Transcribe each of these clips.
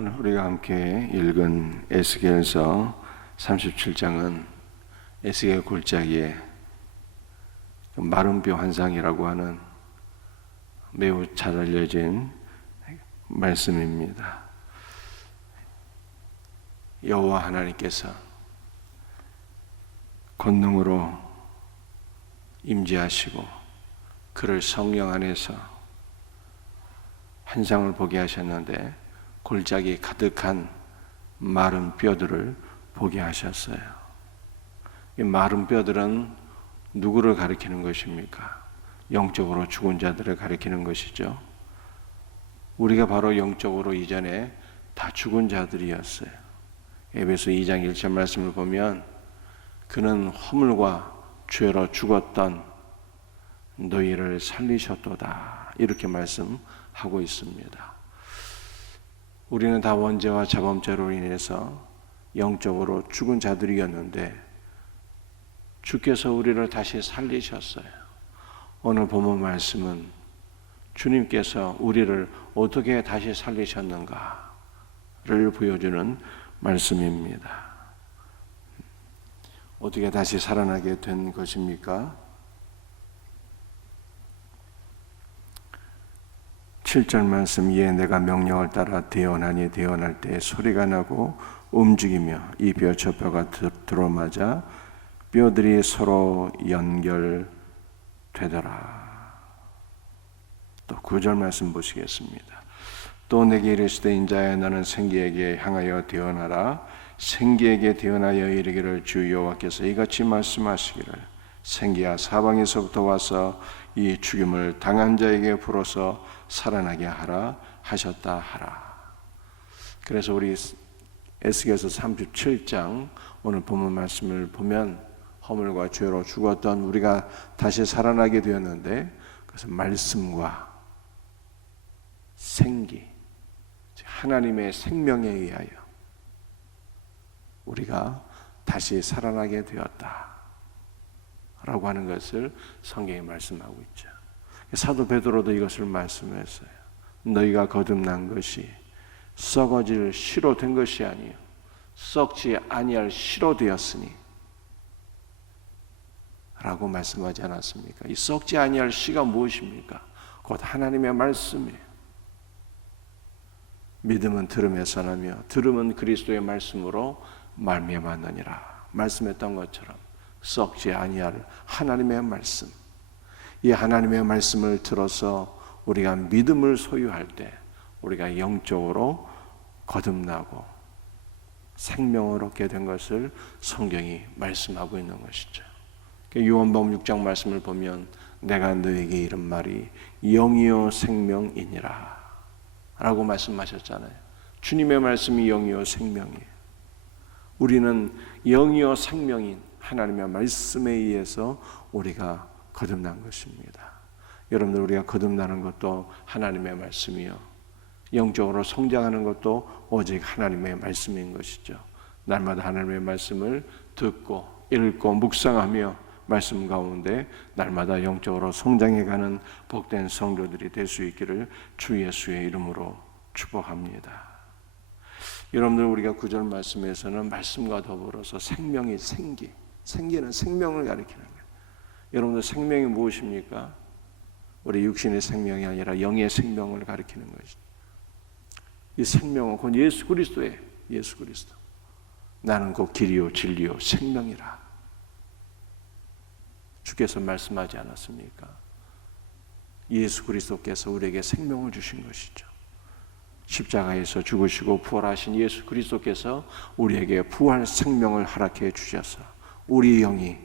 오늘 우리가 함께 읽은 에스겔서 37장은 에스겔 골짜기에 마름뼈 환상이라고 하는 매우 잘 알려진 말씀입니다. 여호와 하나님께서 권능으로 임재하시고 그를 성령 안에서 환상을 보게 하셨는데 골짜기 가득한 마른 뼈들을 보게 하셨어요. 이 마른 뼈들은 누구를 가리키는 것입니까? 영적으로 죽은 자들을 가리키는 것이죠. 우리가 바로 영적으로 이전에 다 죽은 자들이었어요. 에베소 2장 1절 말씀을 보면 그는 허물과 죄로 죽었던 너희를 살리셨도다, 이렇게 말씀하고 있습니다. 우리는 다 원죄와 자범죄로 인해서 영적으로 죽은 자들이었는데 주께서 우리를 다시 살리셨어요. 오늘 본문 말씀은 주님께서 우리를 어떻게 다시 살리셨는가를 보여주는 말씀입니다. 어떻게 다시 살아나게 된 것입니까? 7절 말씀, 이에 내가 명령을 따라 대언하니 대언할 때 소리가 나고 움직이며 이 뼈 저 뼈가 들어맞아 뼈들이 서로 연결되더라. 또 9절 말씀 보시겠습니다. 또 내게 이르시되 인자야 너는 생기에게 향하여 대언하라. 생기에게 대언하여 이르기를 주 여호와께서 이같이 말씀하시기를 생기야 사방에서부터 와서 이 죽임을 당한 자에게 불어서 살아나게 하라 하셨다 하라. 그래서 우리 에스겔서 37장 오늘 본문 말씀을 보면 허물과 죄로 죽었던 우리가 다시 살아나게 되었는데 그것은 말씀과 생기, 하나님의 생명에 의하여 우리가 다시 살아나게 되었다 라고 하는 것을 성경이 말씀하고 있죠. 사도 베드로도 이것을 말씀했어요. 너희가 거듭난 것이 썩어질 씨로 된 것이 아니요 썩지 아니할 씨로 되었으니 라고 말씀하지 않았습니까? 이 썩지 아니할 씨가 무엇입니까? 곧 하나님의 말씀이에요. 믿음은 들음에서 나며 들음은 그리스도의 말씀으로 말미암았느니라 말씀했던 것처럼 썩지 아니할 하나님의 말씀, 이 하나님의 말씀을 들어서 우리가 믿음을 소유할 때 우리가 영적으로 거듭나고 생명을 얻게 된 것을 성경이 말씀하고 있는 것이죠. 요한복음 6장 말씀을 보면 내가 너에게 이른 말이 영이요 생명이니라 라고 말씀하셨잖아요. 주님의 말씀이 영이요 생명이에요. 우리는 영이요 생명인 하나님의 말씀에 의해서 우리가 거듭난 것입니다. 여러분들, 우리가 거듭나는 것도 하나님의 말씀이요 영적으로 성장하는 것도 오직 하나님의 말씀인 것이죠. 날마다 하나님의 말씀을 듣고 읽고 묵상하며 말씀 가운데 날마다 영적으로 성장해가는 복된 성도들이 될 수 있기를 주 예수의 이름으로 축복합니다. 여러분들, 우리가 9절 말씀에서는 말씀과 더불어서 생명이 생기는 생명을 가리키는 거예요. 여러분들, 생명이 무엇입니까? 우리 육신의 생명이 아니라 영의 생명을 가리키는 것이죠. 이 생명은 곧 예수 그리스도예요. 예수 그리스도. 나는 곧 길이요 진리요 생명이라. 주께서 말씀하지 않았습니까? 예수 그리스도께서 우리에게 생명을 주신 것이죠. 십자가에서 죽으시고 부활하신 예수 그리스도께서 우리에게 부활 생명을 허락해 주셔서 우리 영이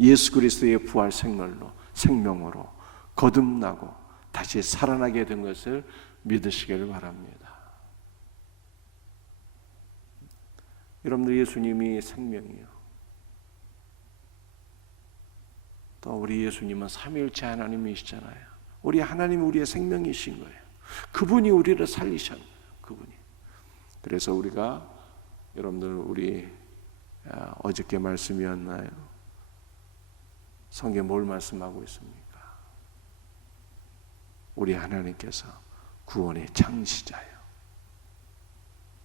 예수 그리스도의 부활 생명으로 거듭나고 다시 살아나게 된 것을 믿으시기를 바랍니다. 여러분들, 예수님이 생명이요 또 우리 예수님은 삼위일체 하나님이시잖아요. 우리 하나님이 우리의 생명이신 거예요. 그분이 우리를 살리셨어요. 그분이. 그래서 우리가, 여러분들, 우리 어저께 말씀이었나요? 성경에 뭘 말씀하고 있습니까? 우리 하나님께서 구원의 창시자예요.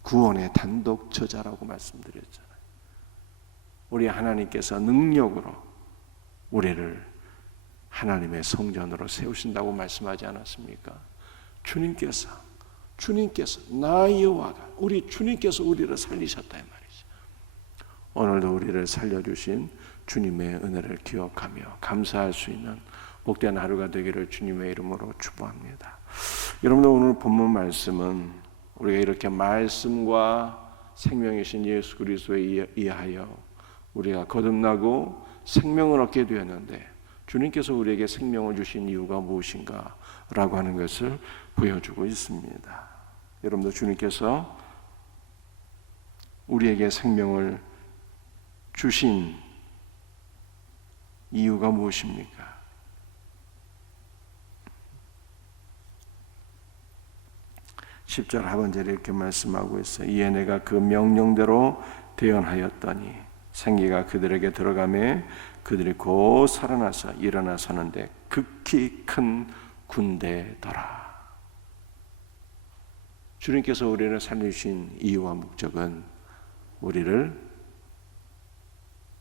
구원의 단독 저자라고 말씀드렸잖아요. 우리 하나님께서 능력으로 우리를 하나님의 성전으로 세우신다고 말씀하지 않았습니까? 주님께서 나 여호와가 우리 주님께서 우리를 살리셨다 이 말이죠. 오늘도 우리를 살려주신 주님의 은혜를 기억하며 감사할 수 있는 복된 하루가 되기를 주님의 이름으로 축복합니다. 여러분들 오늘 본문 말씀은 우리가 이렇게 말씀과 생명이신 예수 그리스도에 의하여 우리가 거듭나고 생명을 얻게 되었는데 주님께서 우리에게 생명을 주신 이유가 무엇인가 라고 하는 것을 보여주고 있습니다. 여러분들 주님께서 우리에게 생명을 주신 이유가 무엇입니까? 10절 하반절에 이렇게 말씀하고 있어요. 이에 내가 그 명령대로 대언하였더니 생기가 그들에게 들어가매 그들이 곧 살아나서 일어나 서는데 극히 큰 군대더라. 주님께서 우리를 살리신 이유와 목적은 우리를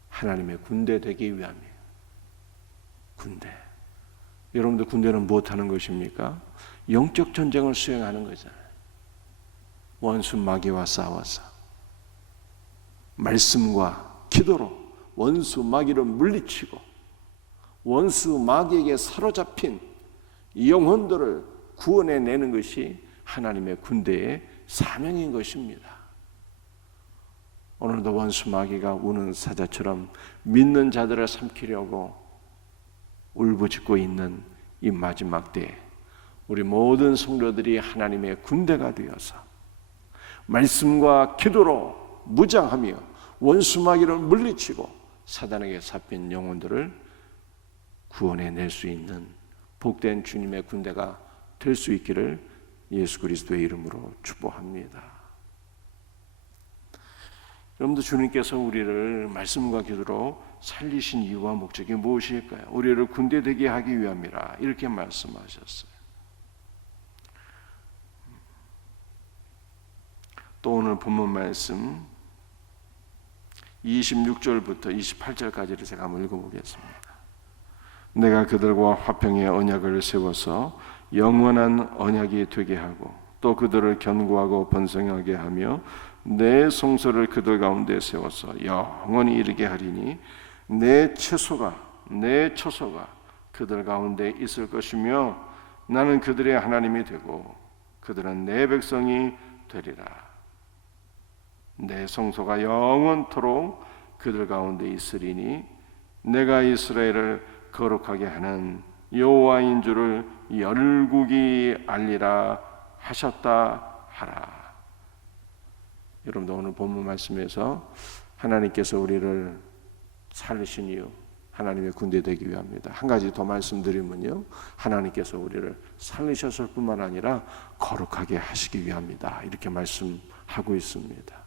하나님의 군대 되기 위함이에요. 군대. 여러분들 군대는 무엇하는 것입니까? 영적 전쟁을 수행하는 거잖아요. 원수 마귀와 싸워서 말씀과 기도로 원수 마귀를 물리치고 원수 마귀에게 사로잡힌 영혼들을 구원해내는 것이 하나님의 군대의 사명인 것입니다. 오늘도 원수 마귀가 우는 사자처럼 믿는 자들을 삼키려고 울부짖고 있는 이 마지막 때에 우리 모든 성도들이 하나님의 군대가 되어서 말씀과 기도로 무장하며 원수 마귀를 물리치고 사단에게 잡힌 영혼들을 구원해낼 수 있는 복된 주님의 군대가 될 수 있기를 예수 그리스도의 이름으로 축복합니다. 여러분들 주님께서 우리를 말씀과 기도로 살리신 이유와 목적이 무엇일까요? 우리를 군대 되게 하기 위함이라 이렇게 말씀하셨어요. 또 오늘 본문 말씀 26절부터 28절까지를 제가 한번 읽어보겠습니다. 내가 그들과 화평의 언약을 세워서 영원한 언약이 되게 하고 또 그들을 견고하고 번성하게 하며 내 성소를 그들 가운데 세워서 영원히 이르게 하리니 내 처소가 그들 가운데 있을 것이며 나는 그들의 하나님이 되고 그들은 내 백성이 되리라. 내 성소가 영원토록 그들 가운데 있으리니 내가 이스라엘을 거룩하게 하는 여호와인 줄을 열국이 알리라 하셨다 하라. 여러분도 오늘 본문 말씀에서 하나님께서 우리를 살리신 이유, 하나님의 군대 되기 위함입니다. 한 가지 더 말씀드리면요, 하나님께서 우리를 살리셨을 뿐만 아니라 거룩하게 하시기 위함이다. 이렇게 말씀하고 있습니다.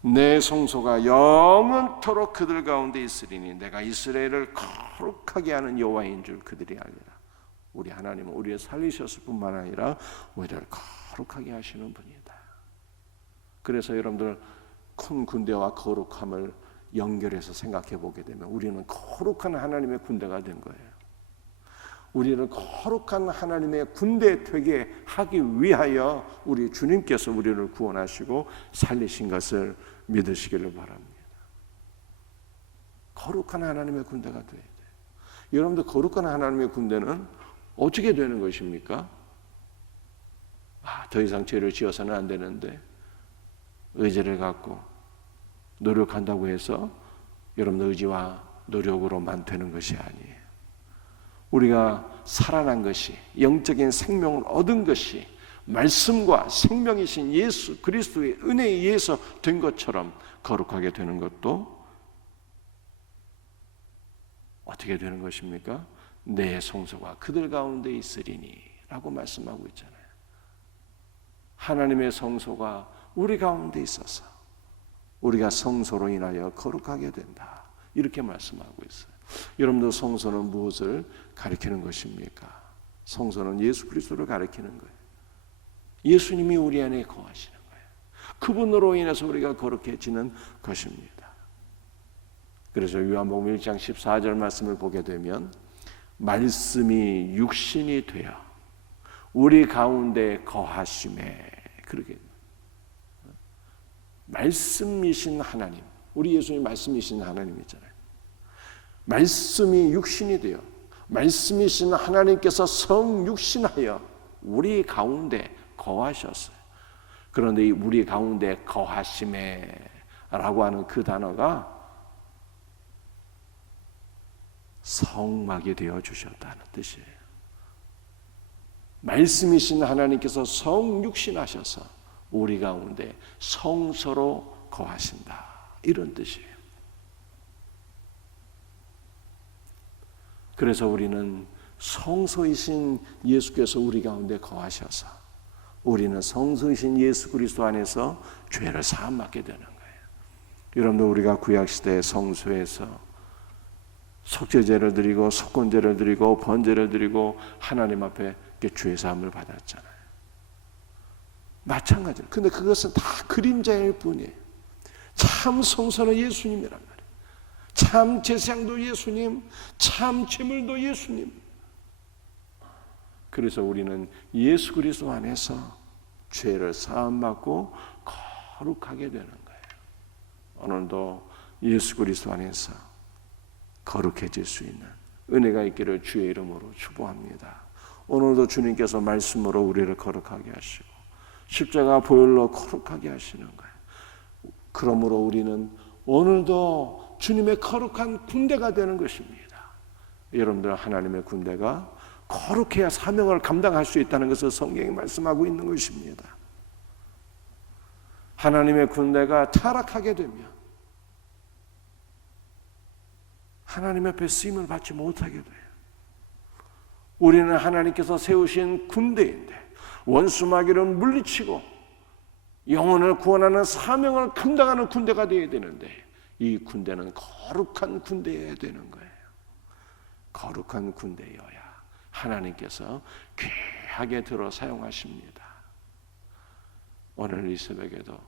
내 성소가 영원토록 그들 가운데 있으리니 내가 이스라엘을 거룩하게 하는 여호와인 줄 그들이 알리라. 우리 하나님은 우리를 살리셨을 뿐만 아니라 우리를 거룩하게 하시는 분이다. 그래서 여러분들 큰 군대와 거룩함을 연결해서 생각해 보게 되면 우리는 거룩한 하나님의 군대가 된 거예요. 우리는 거룩한 하나님의 군대 되게 하기 위하여 우리 주님께서 우리를 구원하시고 살리신 것을 믿으시기를 바랍니다. 거룩한 하나님의 군대가 되어야 돼요. 여러분들 거룩한 하나님의 군대는 어떻게 되는 것입니까? 더 이상 죄를 지어서는 안 되는데 의지를 갖고 노력한다고 해서 여러분들 의지와 노력으로만 되는 것이 아니에요. 우리가 살아난 것이, 영적인 생명을 얻은 것이 말씀과 생명이신 예수 그리스도의 은혜에 의해서 된 것처럼 거룩하게 되는 것도 어떻게 되는 것입니까? 내 성소가 그들 가운데 있으리니 라고 말씀하고 있잖아요. 하나님의 성소가 우리 가운데 있어서 우리가 성소로 인하여 거룩하게 된다. 이렇게 말씀하고 있어요. 여러분들 성소는 무엇을 가리키는 것입니까? 성소는 예수 그리스도를 가리키는 거예요. 예수님이 우리 안에 거하시는 거예요. 그분으로 인해서 우리가 거룩해지는 것입니다. 그래서 요한복음 1장 14절 말씀을 보게 되면 말씀이 육신이 되어 우리 가운데 거하심에, 그러게 말씀이신 하나님, 우리 예수님 말씀이신 하나님이잖아요. 말씀이 육신이 되어 말씀이신 하나님께서 성육신하여 우리 가운데 거하셨어요. 그런데 이 우리 가운데 거하심에 라고 하는 그 단어가 성막이 되어 주셨다는 뜻이에요. 말씀이신 하나님께서 성육신하셔서 우리 가운데 성소로 거하신다, 이런 뜻이에요. 그래서 우리는 성소이신 예수께서 우리 가운데 거하셔서 우리는 성소이신 예수 그리스도 안에서 죄를 사함받게 되는 거예요. 여러분도 우리가 구약시대의 성소에서 속죄제를 드리고 속건제를 드리고 번제를 드리고 하나님 앞에 죄사함을 받았잖아요. 마찬가지로. 근데 그것은 다 그림자일 뿐이에요. 참 성소는 예수님이란 말이에요. 참 제사장도 예수님, 참 제물도 예수님. 그래서 우리는 예수 그리스도 안에서 죄를 사함받고 거룩하게 되는 거예요. 오늘도 예수 그리스도 안에서 거룩해질 수 있는 은혜가 있기를 주의 이름으로 축복합니다. 오늘도 주님께서 말씀으로 우리를 거룩하게 하시고 십자가 보혈로 거룩하게 하시는 거예요. 그러므로 우리는 오늘도 주님의 거룩한 군대가 되는 것입니다. 여러분들, 하나님의 군대가 거룩해야 사명을 감당할 수 있다는 것을 성경이 말씀하고 있는 것입니다. 하나님의 군대가 타락하게 되면 하나님 앞에 쓰임을 받지 못하게 돼요. 우리는 하나님께서 세우신 군대인데 원수 마귀를 물리치고 영혼을 구원하는 사명을 감당하는 군대가 되어야 되는데 이 군대는 거룩한 군대여야 되는 거예요. 거룩한 군대여야 하나님께서 귀하게 들어 사용하십니다. 오늘 이 새벽에도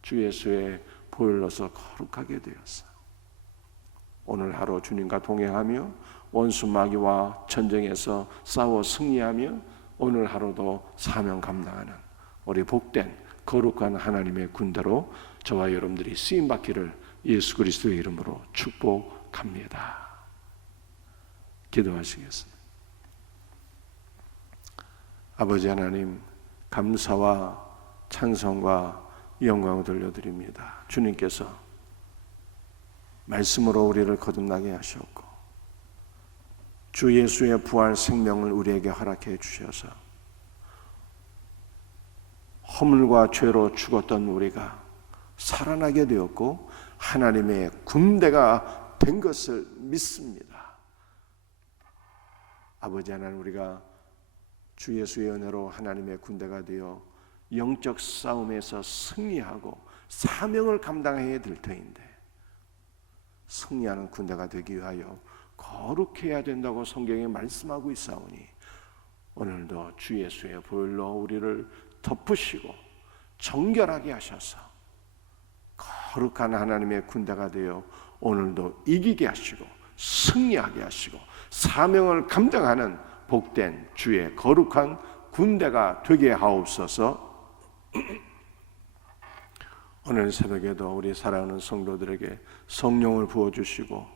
주 예수의 보혈로서 거룩하게 되었어. 오늘 하루 주님과 동행하며 원수 마귀와 전쟁에서 싸워 승리하며 오늘 하루도 사명 감당하는 우리 복된 거룩한 하나님의 군대로 저와 여러분들이 쓰임받기를 예수 그리스도의 이름으로 축복합니다. 기도하시겠습니다. 아버지 하나님, 감사와 찬송과 영광을 돌려드립니다. 주님께서 말씀으로 우리를 거듭나게 하셨고 주 예수의 부활 생명을 우리에게 허락해 주셔서 허물과 죄로 죽었던 우리가 살아나게 되었고 하나님의 군대가 된 것을 믿습니다. 아버지 하나님, 우리가 주 예수의 은혜로 하나님의 군대가 되어 영적 싸움에서 승리하고 사명을 감당해야 될 터인데 승리하는 군대가 되기 위하여 거룩해야 된다고 성경에 말씀하고 있사오니 오늘도 주 예수의 보혈로 우리를 덮으시고 정결하게 하셔서 거룩한 하나님의 군대가 되어 오늘도 이기게 하시고 승리하게 하시고 사명을 감당하는 복된 주의 거룩한 군대가 되게 하옵소서. 오늘 새벽에도 우리 사랑하는 성도들에게 성령을 부어주시고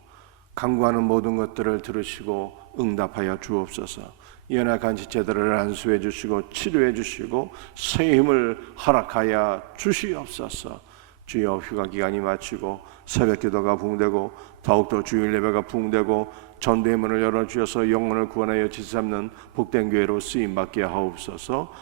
간구하는 모든 것들을 들으시고 응답하여 주옵소서. 연약한 지체들을 안수해 주시고 치료해 주시고 새 힘을 허락하여 주시옵소서. 주여, 휴가 기간이 마치고 새벽 기도가 부흥되고 더욱더 주일 예배가 부흥되고 전도의 문을 열어주셔서 영혼을 구원하여 지삼는 복된 교회로 쓰임받게 하옵소서.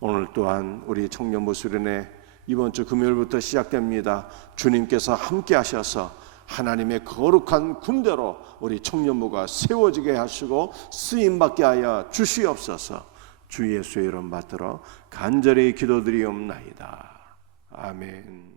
오늘 또한 우리 청년부 수련회 이번 주 금요일부터 시작됩니다. 주님께서 함께 하셔서 하나님의 거룩한 군대로 우리 청년부가 세워지게 하시고 쓰임받게 하여 주시옵소서. 주 예수의 이름 받들어 간절히 기도드리옵나이다. 아멘.